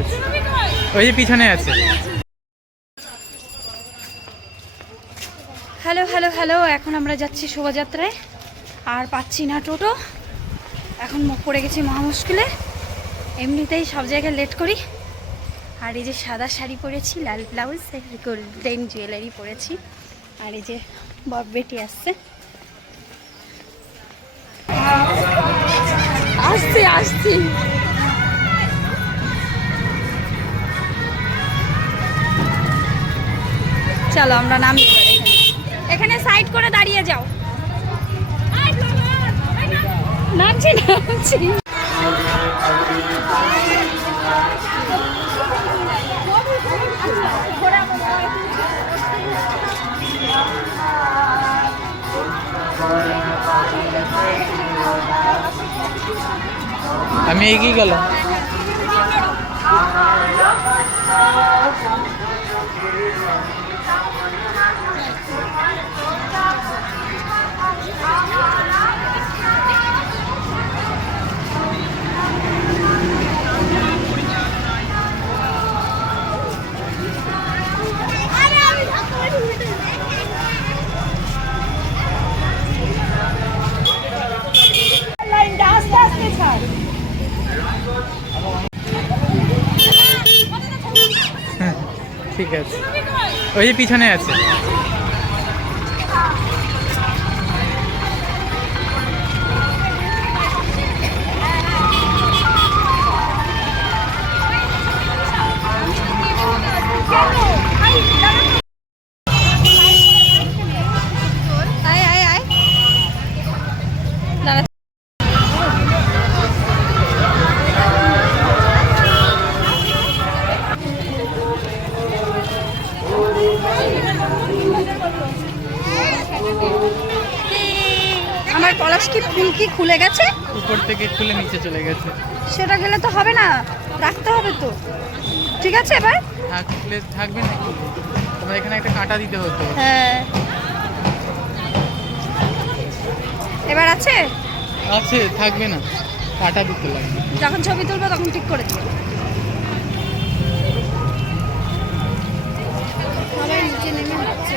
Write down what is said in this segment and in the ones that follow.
আছে। ওই যে পিছনে আছে। হ্যালো হ্যালো হ্যালো, এখন আমরা যাচ্ছি শোভাযাত্রায়। আর পাচ্ছি না টোটো। এখন পড়ে গেছি মহা মুশকিলে এমনিতেই সব জায়গায় লেট করি। আর এই যে সাদা শাড়ি পরেছি, লাল ব্লাউজ গোল্ডেন জুয়েলারি পরেছি। আর এই যে বব বেটি আসছে। আসছি আসছি। চলো আমরা নামি এখানে সাইড করে দাঁড়িয়ে যাও। নামছি নামছি। আমি এগিয়ে গেলাম। ওই যে পিছনে আছে আয় কি খুলে গেছে? উপর থেকে খুলে নিচে চলে গেছে। সেটা গেলে তো হবে না রাখতে হবে তো। ঠিক আছে এবার? থাকলে থাকবে নাকি? তোমার এখানে একটা কাঁটা দিতে হতো। হ্যাঁ। এবার আছে? আছে থাকবে না। কাঁটা দিতে লাগবে। যখন ছবি তুলবো তখন ঠিক করে দিও সবাই নিচে নেমে নাচছে।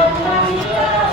Oh, my God.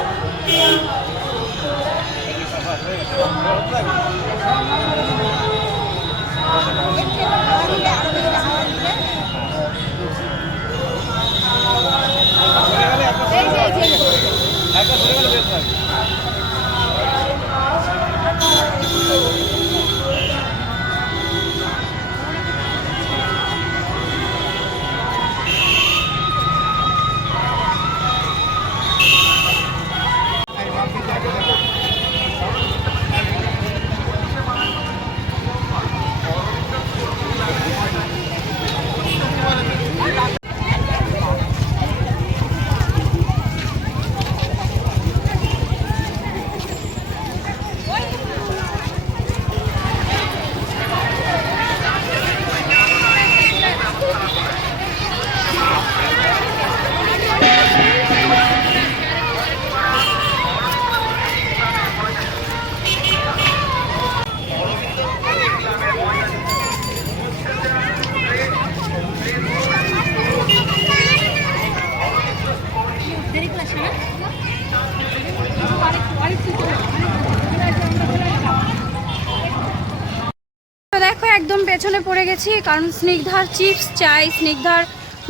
দেখো, একদম পেছনে পড়ে গেছি, কারণ স্নিগ্ধার চিপস চাই, স্নিগ্ধার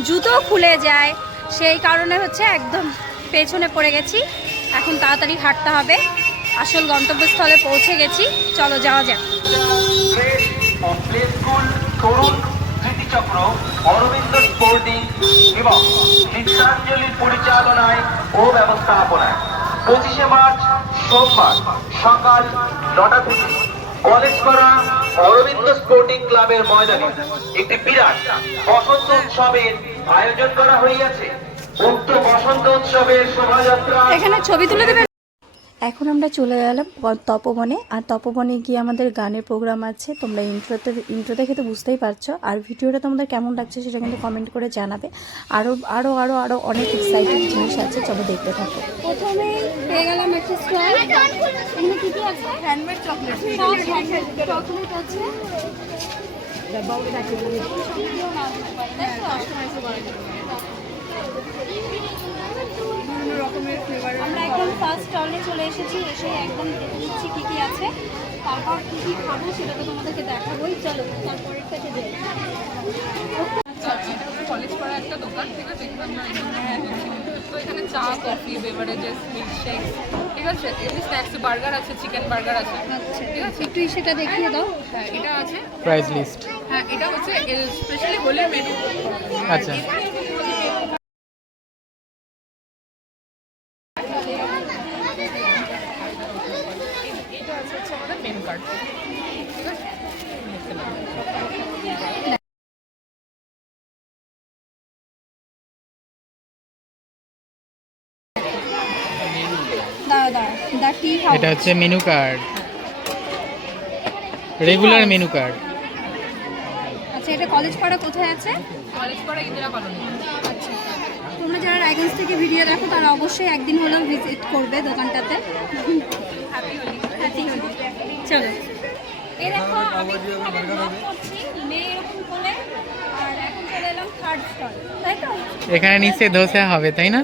জুতো খুলে যায়। সেই কারণে হচ্ছে একদম পেছনে পড়ে গেছি। এখন তাড়াতাড়ি হাঁটতে হবে। আসল গন্তব্যস্থলে পৌঁছে গেছি। চলো, যাওয়া যাক। অরবিন্দ স্পোর্টিং এবং চিত্রাঞ্জলির পরিচালনায় ও ব্যবস্থাপনায়। পঁচিশে মার্চ, সোমবার, সকাল নটা থেকে কলেজ করা অরবিন্দ স্পোর্টিং ক্লাবের ময়দানে একটি বিরাট বসন্ত উৎসবের আয়োজন করা হইয়াছে। উক্ত বসন্ত উৎসবের শোভাযাত্রা এখানে ছবি তুলে দেবে এখন আমরা চলে গেলাম তপবনে। আর তপবনে গিয়ে আমাদের গানের প্রোগ্রাম আছে। তোমরা ইন্ট্রোতে ইন্ট্রো দেখে তো বুঝতেই পারছ। আর ভিডিওটা তোমাদের কেমন লাগছে সেটা কিন্তু কমেন্ট করে জানাবে। আরও আরও আরও আরও অনেক এক্সাইটেড জিনিস আছে। চলো দেখতে থাকো। প্রথমে পেয়ে গেলাম একটা স্টল। এখানে কি কি আছে? হ্যান্ডমেড চকলেট সব হ্যান্ডমেড চকলেট আছে। আমরা একদম ফার্স্ট স্টলে চলে এসেছি এসে একদম দেখে নিচ্ছি কী কি আছে। তারপর কী কী খাব সেটা তো তোমাদেরকে দেখাবোই। চলো তারপরের থেকে যাই। কলেজ পড়া একটা দোকান ঠিক আছে? এখানে আমরা তো এখানে চা কফি বেভারেজেস মিল্কশেক ঠিক আছে? এমনি স্ন্যাক্স বার্গার আছে চিকেন বার্গার আছে আচ্ছা ঠিক আছে? একটু সেটা দেখিয়ে দাও। হ্যাঁ এটা আছে। প্রাইস লিস্ট হ্যাঁ এটা হচ্ছে স্পেশালি হোলির মেনু আচ্ছা এটা আছে হচ্ছে আমাদের মেনু কার্ড ঠিক আছে দেখতে পাবেন। দাঁড়া দাঁড়া দা টি হাউস এটা হচ্ছে menu card regular menu card আচ্ছা এটা কলেজ পাড়া কোথায় আছে? কলেজ পড়া ইন্দিরা কলোনি। আচ্ছা। তোমরা যারা রায়গঞ্জ থেকে ভিডিও দেখো তারা অবশ্যই একদিন হলেও ভিজিট করবে দোকানটাতে। হ্যাপি হোলি হ্যাপি হোলি চলো। এই দেখো আমি এখানে vlog করছি মেয়ে এরকম করে আর এখন চলে এলাম থার্ড স্টল তাই তো? এখানে নিচে ধোসা হবে তাই না?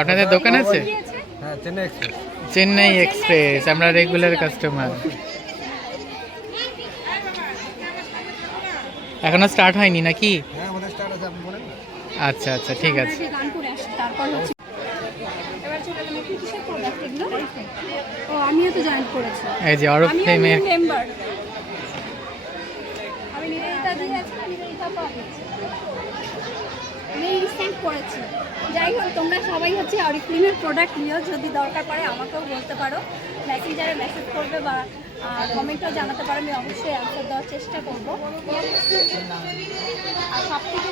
আপনাদের দোকান আছে? চেন্নাই এক্সপ্রেস আমরা রেগুলার কাস্টমার এখনও স্টার্ট হয়নি নাকি? আচ্ছা আচ্ছা ঠিক আছে। এই যে করে আসি তারপর হচ্ছে এবার চলে এলাম একটু কিসের প্রোডাক্ট এগুলো ও আমিও তো জয়েন করেছি এই যে অরূপ আমিও ফ্লেমের মেম্বার আমি নিবেদিতা দিয়ে আছি নিবেদিতা পাঠিয়েছি আমি রিসেন্ট করেছি। যাই হোক, তোমরা সবাই হচ্ছে অরিফ্লিমের প্রোডাক্ট নিও, যদি দরকার পড়ে আমাকেও বলতে পারো। মেসেঞ্জারে মেসেজ করবে বা কমেন্টও জানাতে পারো, আমি অবশ্যই অ্যান্সার দেওয়ার চেষ্টা করব। আর সব থেকে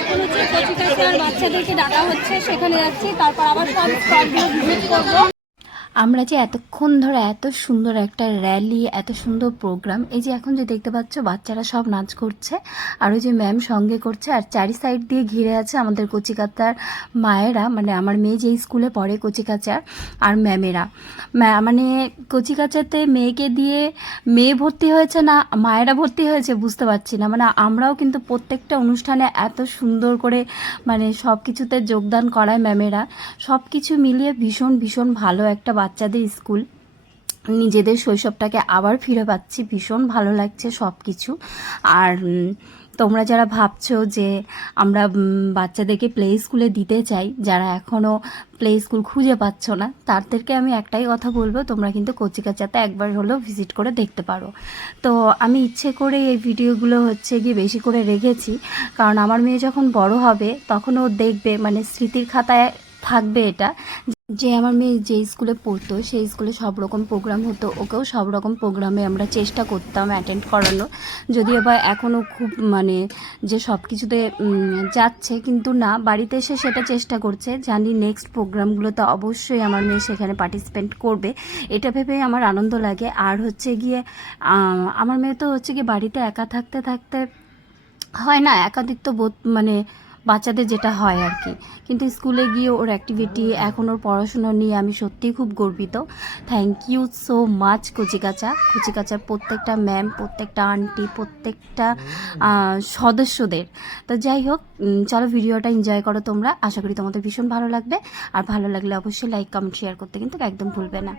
এখন হচ্ছে বাচ্চাদেরকে ডাকা হচ্ছে, সেখানে যাচ্ছি। তারপর আবার সব স্টলগুলো ভিজিট করব। আমরা যে এতক্ষণ ধরে এত সুন্দর একটা র্যালি এত সুন্দর প্রোগ্রাম এই যে এখন যে দেখতে পাচ্ছ বাচ্চারা সব নাচ করছে, আর ওই যে ম্যাম সঙ্গে করছে, আর চারি সাইড দিয়ে ঘিরে আছে আমাদের কচিকাতার মায়েরা মানে আমার মেয়ে যেই স্কুলে পড়ে কচিকাচার, আর ম্যামেরা ম্যা- মানে কচিকাচাতে মেয়েকে দিয়ে মেয়ে ভর্তি হয়েছে না মায়েরা ভর্তি হয়েছে বুঝতে পারছি না। মানে আমরাও কিন্তু প্রত্যেকটা অনুষ্ঠানে এত সুন্দর করে মানে সব কিছুতে যোগদান করায় ম্যামেরা সব কিছু মিলিয়ে ভীষণ ভীষণ ভালো একটা বাচ্চাদের স্কুল, নিজেদের শৈশবটাকে আবার ফিরে পাচ্ছি। ভীষণ ভালো লাগছে সব কিছু আর তোমরা যারা ভাবছ যে আমরা বাচ্চাদেরকে প্লে স্কুলে দিতে চাই, যারা এখনও প্লে স্কুল খুঁজে পাচ্ছ না, তাদেরকে আমি একটাই কথা বলব, তোমরা কিন্তু কচিকাচাতে একবার হলেও ভিজিট করে দেখতে পারো। তো আমি ইচ্ছে করে এই ভিডিওগুলো হচ্ছে গিয়ে বেশি করে রেখেছি, কারণ আমার মেয়ে যখন বড় হবে, তখন ও দেখবে মানে স্মৃতির খাতায় থাকবে এটা। যে আমার মেয়ে যে স্কুলে পড়তো, সেই স্কুলে সব রকম প্রোগ্রাম হতো, ওকেও সব রকম প্রোগ্রামে আমরা চেষ্টা করতাম অ্যাটেন্ড করানো যদিও বা এখনও খুব মানে যে সব কিছুতে যাচ্ছে, কিন্তু না, বাড়িতে এসে সেটা চেষ্টা করছে। জানি নেক্সট প্রোগ্রামগুলোতে অবশ্যই আমার মেয়ে সেখানে পার্টিসিপেট করবে। এটা ভেবে আমার আনন্দ লাগে। আর হচ্ছে গিয়ে আমার মেয়ে তো হচ্ছে গিয়ে বাড়িতে একা থাকতে থাকতে হয় না, একাধিক তো বোধ মানে বাচ্চাদের যেটা হয় আর কি। কিন্তু স্কুলে গিয়ে ওর অ্যাক্টিভিটি এখন ওর পড়াশুনো নিয়ে আমি সত্যিই খুব গর্বিত। Thank you so much Kochikacha. কচিকাচার প্রত্যেকটা ম্যাম প্রত্যেকটা আন্টি প্রত্যেকটা সদস্যদের। তো যাই হোক চলো ভিডিওটা এনজয় করো তোমরা। আশা করি তোমাদের ভীষণ ভালো লাগবে। আর ভালো লাগলে অবশ্যই লাইক কমেন্ট শেয়ার করতে কিন্তু একদম ভুলবে না।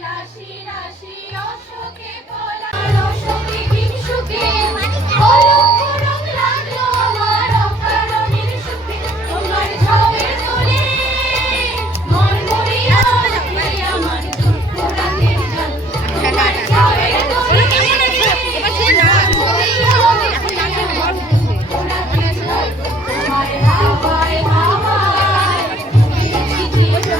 রাশি রাশি